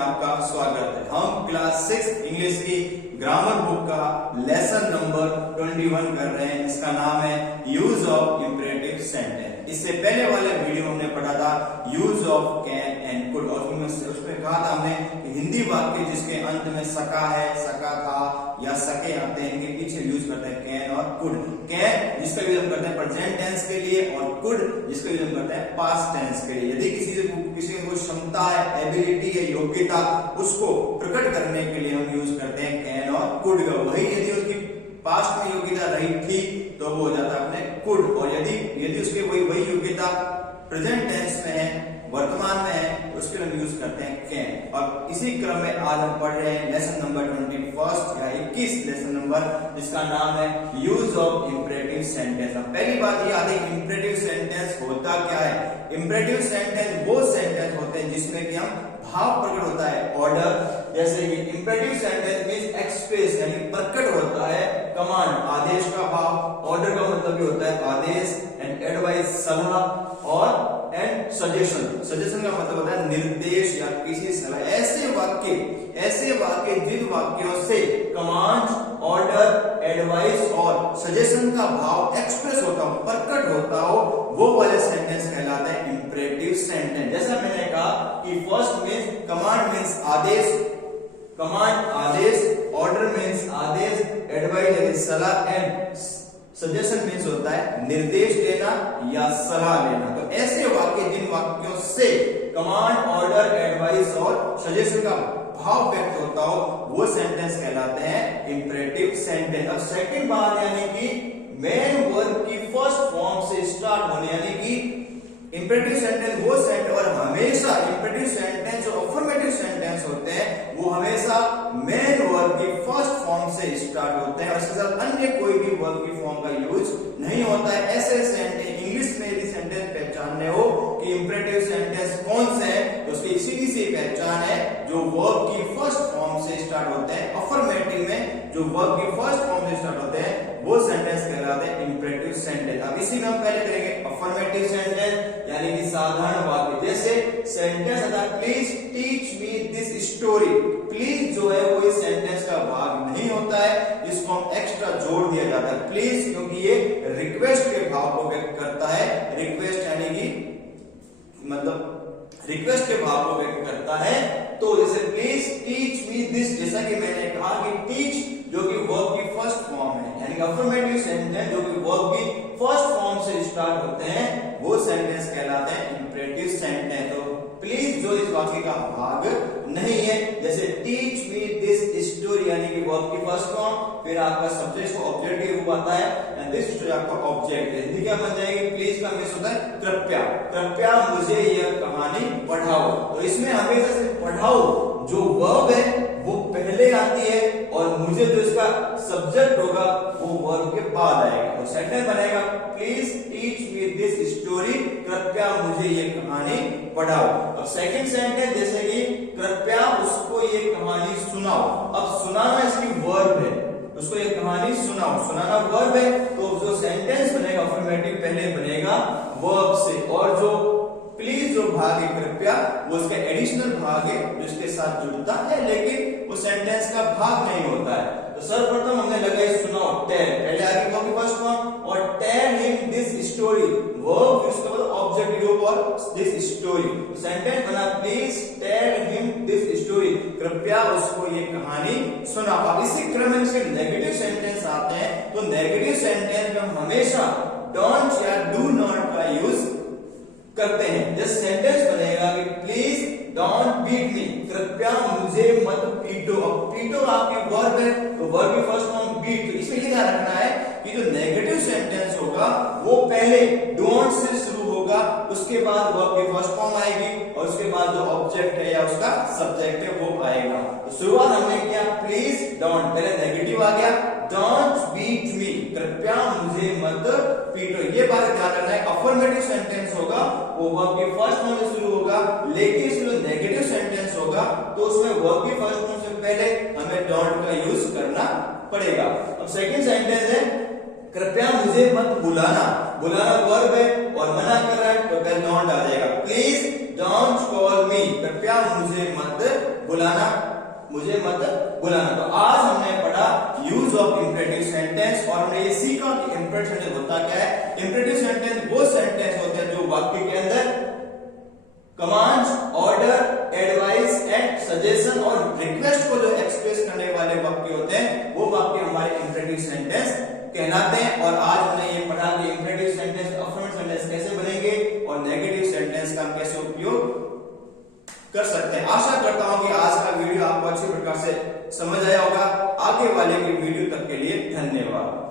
आपका स्वागत है। हम क्लास 6 इंग्लिश की ग्रामर बुक का लेसन नंबर 21 कर रहे हैं। इसका नाम है यूज ऑफ इंपरेटिव सेंटेंस। इससे पहले वाले वीडियो में हमने पढ़ा था use of can and could, और उसमें कहा था हमने कि हिंदी वाक्य जिसके अंत में सका है, सका था या सके आते हैं, इनके पीछे यूज करते हैं कैन और कुड। कैन जिसका यूज हम करते हैं प्रेजेंट टेंस के लिए, और कुड जिसका यूज हम करते हैं पास्ट टेंस के लिए। यदि किसी को क्षमता है, एबिलिटी है, योग्यता, उसको प्रकट करने के लिए हम यूज करते हैं कैन और कुड का। वही यदि उसकी पास्ट में योग्यता रही थी तो वो हो जाता है अपने कुड, और यदि उसके वही योग्यता प्रेजेंट टेंस में है, वर्तमान में है, उसके लिए हम यूज करते हैं कैन। और इसी क्रम में आज हम पढ़ रहे हैं लेसन नंबर 21 या 21 लेसन नंबर, जिसका नाम है यूज ऑफ इंपरेटिव सेंटेंस। पहली बात ये आती है इंपरेटिव सेंटेंस होता क्या है। इंपरेटिव सेंटेंस वो सेंटेंस होते हैं जिसमें कि हम भाव प्रकट होता है, ऑर्डर, जैसे कि इंपरेटिव सेंटेंस मींस एक्सप्रेस यानी प्रकट होता है कमांड, आदेश का भाव। ऑर्डर का मतलब ये होता है आदेश, एंड एडवाइस सलाह, और एंड सजेशन का मतलब होता है निर्देश या किसी सलाह। ऐसे वाक्य जिन वाक्यों से कमांड, ऑर्डर, एडवाइस और सजेशन का भाव एक्सप्रेस होता हो, प्रकट होता हो, वो वाले सेंटेंस कहलाते हैं इंपरेटिव सेंटेंस। जैसा मैंने कहा कि फर्स्ट मीन्स कमांड मीन्स आदेश, ऑर्डर मीन्स आदेश, एडवाइस यानी सलाह, एंड सजेशन मीन्स होता है निर्देश देना या सलाह लेना। तो ऐसे वाक्य जिन वाक्यों से कमांड, ऑर्डर, एडवाइस और सजेशन का भाव व्यक्त होता हो, वो सेंटेंस कहलाते हैं इंपरेटिव सेंटेंस। अब सेकंड बात यानी कि मेन वर्ब की फर्स्ट फॉर्म से स्टार्ट होने, यानी कि इंपरेटिव सेंटेंस वो सेंटेंस, और हमेशा इंपरेटिव सेंटेंस जो अफर्मेटिव सेंटेंस होते हैं वो हमेशा मेन वर्ब की फर्स्ट फॉर्म से स्टार्ट होते हैं, और इसके साथ अन्य कोई भी वर्ब की फॉर्म का यूज नहीं होता है। ऐसे सेंटेंस इंग्लिश में यदि सेंटेंस पहचानने हो कि इंपरेटिव सेंटेंस कौन से हैं, तो उसकी सीधी सी पहचान है जो वर्ब की फर्स्ट फॉर्म से स्टार्ट होते हैं। अफर्मेटिव में जो वर्ब की फर्स्ट फॉर्म से स्टार्ट होते हैं वो सेंटेंस कहलाते हैं इंपरेटिव सेंटेंस। अब इसी में हम पहले करेंगे अफर्मेटिव सेंटेंस यानी कि साधारण वाक्य। जैसे सेंटेंस आता है please teach me this story. Please जो है वो इस सेंटेंस का भाग नहीं होता है, इसको हम एक्स्ट्रा जोड़ दिया जाता है प्लीज, क्योंकि ये रिक्वेस्ट के भाव को व्यक्त करता है। रिक्वेस्ट यानी कि मतलब रिक्वेस्ट के भाव को व्यक्त करता है। तो जैसे प्लीज टीच मी दिस, जैसा कि मैंने कहा कि टीच जो कि वर्ब की फर्स्ट फॉर्म है, यानी कि अफर्मेटिव सेंटेंस जो कि वर्ब की फर्स्ट फॉर्म से स्टार्ट होते हैं, वो सेंटेंस कहलाते हैं इंपरेटिव सेंटेंस। तो प्लीज जो इस वाक्य का भाग नहीं है, जैसे टीच मी दिस स्टोरी यानी कि वर्ब की फर्स्ट फॉर्म, फिर आपका सब्जेक्ट को ऑब्जेक्ट के रूप आता है, एंड दिस स्टोरी आपका ऑब्जेक्ट है। हिंदी क्या बन जाएगी, प्लीज का मीन्स होता है कृपया मुझे यह कहानी पढ़ाओ। तो इसमें हमेशा से पढ़ाओ जो वर्ब है वो पहले आती है, और मुझे जो इसका सब्जेक्ट होगा वो वर्ब के बाद आएगा। तो सेंटेंस बनेगा please teach me this story, कृपया मुझे ये कहानी पढ़ाओ। अब सेकंड सेंटेंस जैसे कि कृपया उसको ये कहानी सुनाओ। अब सुनाना इसकी वर्ब है, उसको ये कहानी सुनाओ, सुनाना वर्ब है। तो जो सेंटेंस बनेगा अफर्मेटिव पहले बनेगा वर्ब से, और जो प्लीज जो भाग है कृपया वो उसका एडिशनल भाग है जो इसके साथ जुड़ता है, लेकिन वो सेंटेंस का भाग नहीं होता है। तो सर्वप्रथम हमने लगाई सुनाओ, टेल, पहले आगे वर्ब की फर्स्ट फॉर्म, और tell him this story, verb उसके बाद ऑब्जेक्ट यूज और दिस स्टोरी। तो सेंटेंस बना please tell him this story, कृपया उसको ये कहानी सुनाओ। अब इसी क्रम में इसके नेगेटिव सेंटेंस आते हैं। तो नेगेटिव सेंटेंस में हम हमेशा डोंट या डू नॉट का यूज करते हैं। जैसे सेंटेंस बनेगा कि प्लीज डोंट बीट मी, कृपया मुझे मत पीटो। अब पीटो आपकी वर्ब है, तो वर्ब की फर्स्ट फॉर्म बीट। तो इसमें ये ध्यान रखना है कि जो नेगेटिव सेंटेंस होगा वो पहले डोंट से शुरू होगा, उसके बाद वर्ब की फर्स्ट फॉर्म आएगी, और उसके बाद जो ऑब्जेक्ट है या उसका सब्जेक्ट है वो आएगा। तो शुरुआत हमने किया प्लीज डोंट, पहले नेगेटिव आ गया, डोंट बीट मी, कृपया मुझे मत पीटो। ये बात ध्यान रखना है। अफर्मेटिव सेंटेंस होगा वो वर्ब की फर्स्ट फॉर्म से शुरू होगा, लेकिन इसमें नेगेटिव सेंटेंस होगा तो उसमें वर्ब की फर्स्ट फॉर्म से पहले हमें डोंट का यूज करना पड़ेगा। अब सेकंड सेंटेंस है कृपया मुझे मत बुलाना। बुलाना वर्ब है और मना कर रहा है तो पहले डोंट आ जाएगा। प्लीज डोंट कॉल मी, कृपया मुझे मत बुलाना, मुझे मत बुलाना। तो आज हमने पढ़ा यूज ऑफ इंपरेटिव सेंटेंस और हमने ये सीखा कि इंपरेटिव सेंटेंस होता क्या है। इंपरेटिव सेंटेंस वो सेंटेंस होते हैं जो वाक्य के अंदर command, order, advice and suggestion और रिक्वेस्ट को जो एक्सप्रेस करने वाले वाक्य होते हैं वो वाक्य हमारे इंपरेटिव सेंटेंस कहलाते हैं। और आज हमने ये पढ़ा कि इंपरेटिव सेंटेंस, अफर्मेटिव सेंटेंस कैसे बनेंगे और नेगेटिव सेंटेंस का हम कैसे उपयोग कर सकते हैं। आशा करता हूं कि आज का वीडियो आपको अच्छी प्रकार से समझ आया होगा। आगे वाले की वीडियो तक के लिए धन्यवाद।